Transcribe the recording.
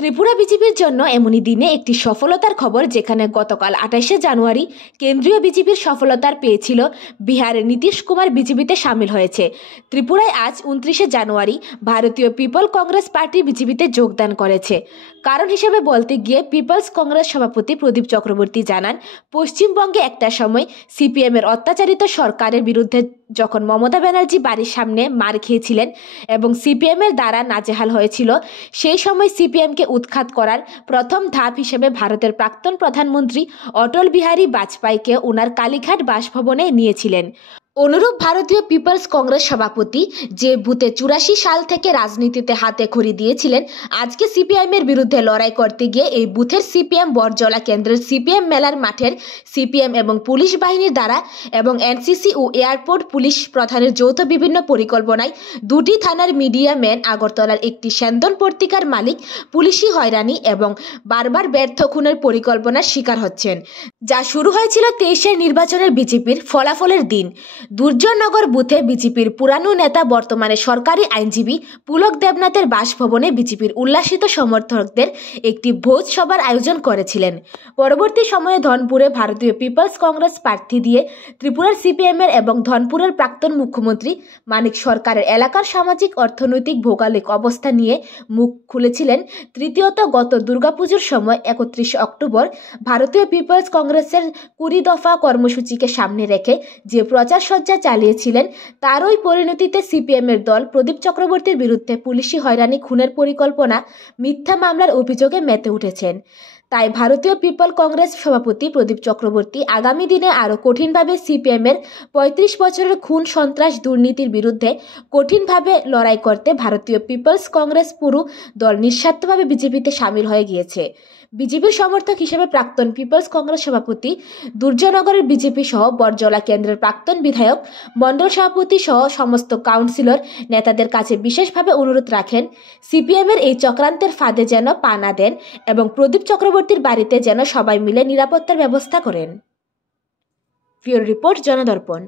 ত্রিপুরা বিজেপির জন্য এমনই দিনে একটি সফলতার খবর, যেখানে গতকাল 28শে জানুয়ারি কেন্দ্রীয় বিজেপির সফলতার পেয়েছিল বিহারের নীতিশ কুমার বিজেপিতে সামিল হয়েছে। ত্রিপুরায় আজ 29শে জানুয়ারি ভারতীয় পিপল কংগ্রেস পার্টি বিজেপিতে যোগদান করেছে। কারণ হিসেবে বলতে গিয়ে পিপলস কংগ্রেস সভাপতি প্রদীপ চক্রবর্তী জানান, পশ্চিমবঙ্গে একটা সময় সিপিএমের অত্যাচারিত সরকারের বিরুদ্ধে যখন মমতা ব্যানার্জি বাড়ির সামনে মার খেয়েছিলেন এবং সিপিএমের দ্বারা নাজেহাল হয়েছিল, সেই সময় সিপিএমকে উৎখাত করার প্রথম ধাপ হিসেবে ভারতের প্রাক্তন প্রধানমন্ত্রী অটল বিহারী বাজপেয়ীকে ওনার কালীঘাট বাসভবনে নিয়েছিলেন। অনুরূপ ভারতীয় পিপলস কংগ্রেস সভাপতি, যে বুথে 84 সাল থেকে রাজনীতিতে হাতে খড়ি দিয়েছিলেন, আজকে সিপিএমের বিরুদ্ধে লড়াই করতে গিয়ে এই বুথের সিপিএম বরজলা কেন্দ্রের সিপিএম মেলার মাঠের সিপিএম এবং পুলিশ বাহিনীর দ্বারা এবং এনসিসি ও এয়ারপোর্ট পুলিশ প্রধানের যৌথ বিভিন্ন পরিকল্পনায় দুটি থানার মিডিয়া ম্যান, আগরতলার একটি সেন্দন পত্রিকার মালিক পুলিশি হয়রানি এবং বারবার ব্যর্থ খুনের পরিকল্পনার শিকার হচ্ছেন, যা শুরু হয়েছিল 23-এর নির্বাচনের বিজেপির ফলাফলের দিন। দুর্জয়নগর বুথে বিজেপির পুরানো নেতা, বর্তমানে সরকারি আইনজীবী পুলক দেবনাথের বাসভবনে বিজেপির উল্লাসিত সমর্থকদের একটি ভোজ সভার আয়োজন করেছিলেন। পরবর্তী সময়ে ধনপুরে ভারতীয় পিপলস কংগ্রেস প্রার্থী দিয়ে ত্রিপুরার সিপিএমের এবং ধনপুরের প্রাক্তন মুখ্যমন্ত্রী মানিক সরকারের এলাকার সামাজিক অর্থনৈতিক ভৌগোলিক অবস্থা নিয়ে মুখ খুলেছিলেন। তৃতীয়ত, গত দুর্গাপুজোর সময় 31 অক্টোবর ভারতীয় পিপলস কংগ্রেসের 20 দফা কর্মসূচিকে সামনে রেখে যে প্রচার সজ্জা চালিয়েছিলেন, তারই পরিণতিতে সিপিএমের দল প্রদীপ চক্রবর্তীর বিরুদ্ধে পুলিশি হয়রানি, খুনের পরিকল্পনা, মিথ্যা মামলার অভিযোগে মেতে উঠেছেন। তাই ভারতীয় পিপল কংগ্রেস সভাপতি প্রদীপ চক্রবর্তী আগামী দিনে আরও কঠিনভাবে সিপিএমের 35 বছরের খুন, সন্ত্রাস, দুর্নীতির বিরুদ্ধে কঠিনভাবে লড়াই করতে ভারতীয় পিপলস কংগ্রেস পুরো দল নিঃস্বার্থভাবে বিজেপিতে সামিল হয়ে গিয়েছে। বিজেপির সমর্থক হিসেবে প্রাক্তন পিপলস কংগ্রেস সভাপতি, দুর্জয়নগরের বিজেপি সহ বরজলা কেন্দ্রের প্রাক্তন বিধায়ক, মণ্ডল সভাপতি সহ সমস্ত কাউন্সিলর নেতাদের কাছে বিশেষভাবে অনুরোধ রাখেন, সিপিএমের এই চক্রান্তের ফাঁদে যেন পা না দেন এবং প্রদীপ চক্রবর্তীর বাড়িতে যেন সবাই মিলে নিরাপত্তার ব্যবস্থা করেন। Bureau report, জনদর্পণ।